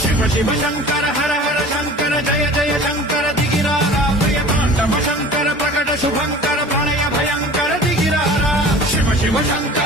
शिव शिव शंकर हर हर शंकर जय जय शंकर दिगिरारा प्रियतांडव शंकर प्रकट शुभंकर प्रणय भयंकर दिगिरारा शिव शिव शंकर